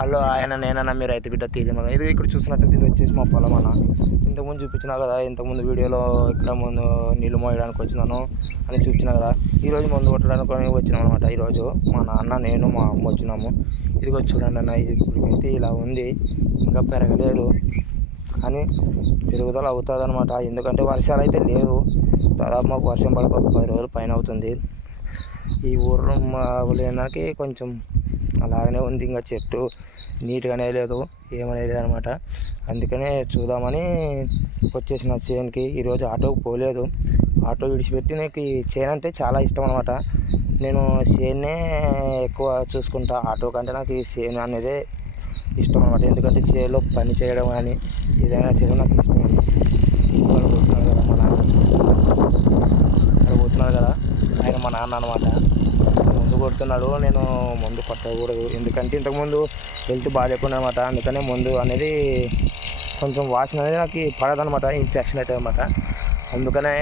Hello ఆయన నేనన్నా మీ రైతు బిడ్డ తీజమని ఇది ఇక్కడ చూసినట్టయితే ఇది వచ్చేసి మా పొలం అన్న. ఇంతకుముందు చూపించినా కదా, ఇంతకుముందు వీడియోలో ఇక్కడ ముందు నీళ్ళు మోయడానికి వచ్చినాను అని చూపించినా కదా. ఈరోజు మందు కొట్టడానికి వచ్చినాం అనమాట. ఈరోజు మా నాన్న నేను మా అమ్మ వచ్చినాము. ఇదిగో చూడండి అన్న, ఇప్పుడైతే ఇలా ఉంది, ఇంకా పెరగలేదు కానీ పెరుగుదల అవుతుంది అనమాట. ఎందుకంటే వర్షాలు అయితే లేవు, దాదాపు మాకు వర్షం పడక 10 రోజులు పైన అవుతుంది. ఈ ఊర్లో మా లేనాకి కొంచెం అలాగనే ఉంది, ఇంకా చెట్టు నీట్గానే లేదు, ఏమనేది అనమాట. అందుకనే చూద్దామని వచ్చేసిన చేనుకి. ఈరోజు ఆటోకి పోలేదు, ఆటో విడిచిపెట్టి నాకు చేను అంటే చాలా ఇష్టం అనమాట. నేను చేన్నే ఎక్కువ చూసుకుంటా, ఆటో కంటే నాకు ఈ చేను అనేది ఇష్టం అనమాట. ఎందుకంటే చేనులో పని చేయడం కానీ ఏదైనా చేయడం నాకు ఇష్టం. వాళ్ళు పోతున్నారు కదా మా నాన్న, చూస్తున్నారు అక్కడ పోతున్నారు కదా, ఆయన మా నాన్న అనమాట. ముందు కొడుతున్నాడు, నేను ముందు కొట్టకూడదు, ఎందుకంటే ఇంతకుముందు హెల్త్ బాగాలేకుండా అనమాట. అందుకనే ముందు అనేది కొంచెం వాసన అనేది నాకు పడదనమాట, ఇన్ఫెక్షన్ అవుతుంది అనమాట. అందుకనే